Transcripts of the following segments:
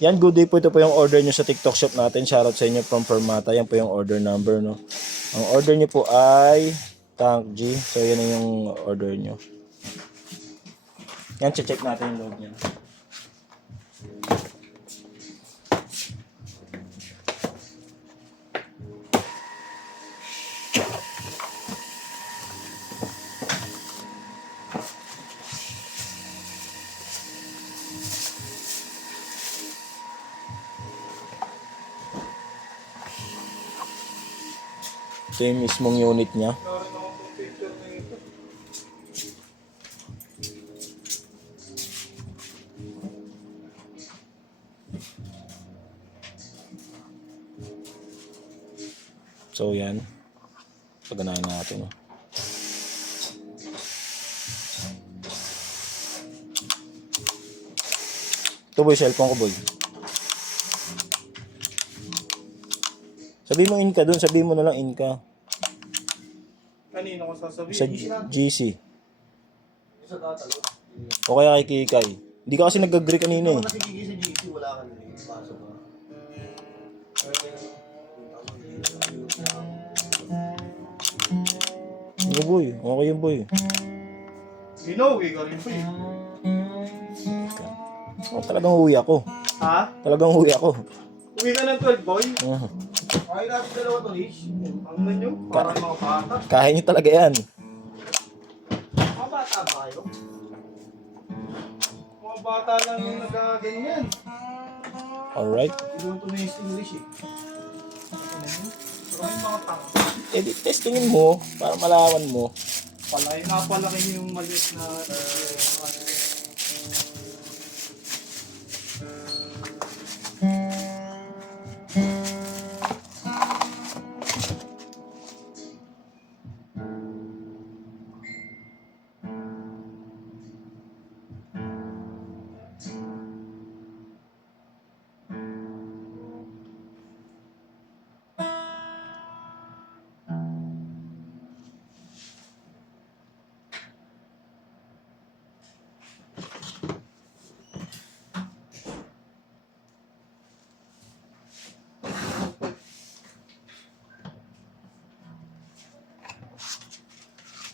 Yan, good day po. Ito po yung order nyo sa TikTok shop natin. Shoutout sa inyo from Fermata. Yan po yung order number, no. Ang order nyo po ay Tank G. So, yan yung order nyo. Yan, check natin yung loob niya. Ito yung mismong unit niya. So yan. Paganahin natin. Ito boy, cellphone ko boy. Sabi mo in ka dun, sabi mo na lang in ka. Kanino ko sasabihin? Sa GC. O kaya kay Kikay. Hindi ka kasi nag-agree kanina eh. Kasi Kiki sa GC, wala ka na rin. Pasok ka. Ano boy? Okay yun boy. Ginawi ka rin po eh. Oh, talagang uwi ako. Ha? Talagang uwi ako. Uwi ka ng 12 boy? Ay, natin dalawa to, Lish. Ang nyo? Parang mga bata. Kaya nyo talaga yan. Mga bata ba kayo? Mga bata lang yung nagaganyan. Alright. Iluto na yung English eh. Pero yung mga tanga. Eh di testingin mo para malaman mo. Napalaki yung maliit na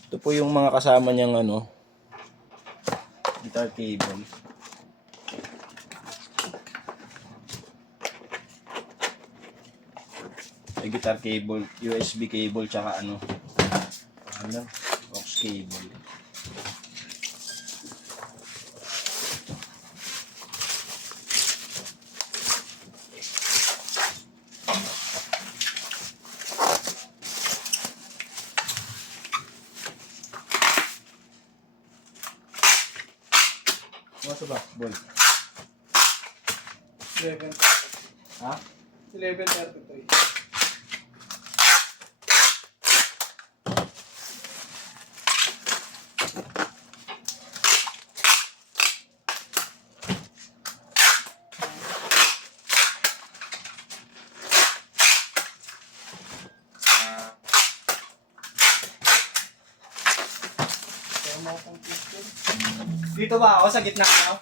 Ito po yung mga kasama niyang ano, guitar cable. May guitar cable, USB cable, tsaka ano, aux cable. Ano ba, boy? 11. Ha? 11:33. Dito ba ako sa gitna ko?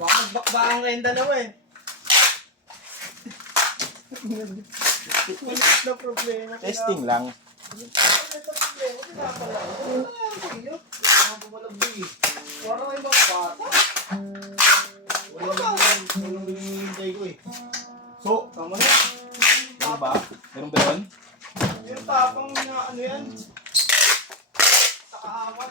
Baka magbakbaan kayong dalawa eh. Wala na problema. Testing lang. Wala na problema, pinapala. Wala na kayo. Mga bumalagbi eh. Parang may mga bata. Walang hinihintay ko eh. So, tama na. Meron ba? Meron ba yun? Yung tapang na ano yan. Sa kahaman.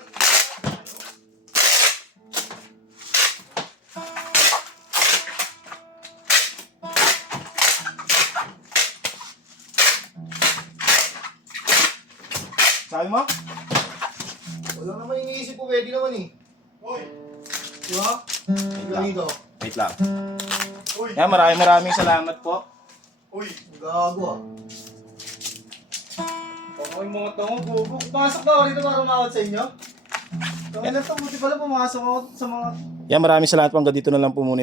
Sabi mo? Wala naman iniisip ko, pwede naman eh. Uy! Di ba? Ganito. Wait lang. Uy! Yan, maraming salamat po. Uy! Gago ah. Baka yung mga tango, gugu. Pumasok ba ako rito para umawat sa inyo? Tango na to, buti pala pumasok ako sa mga Yan, maraming salamat po. Hanggang dito na lang po muna.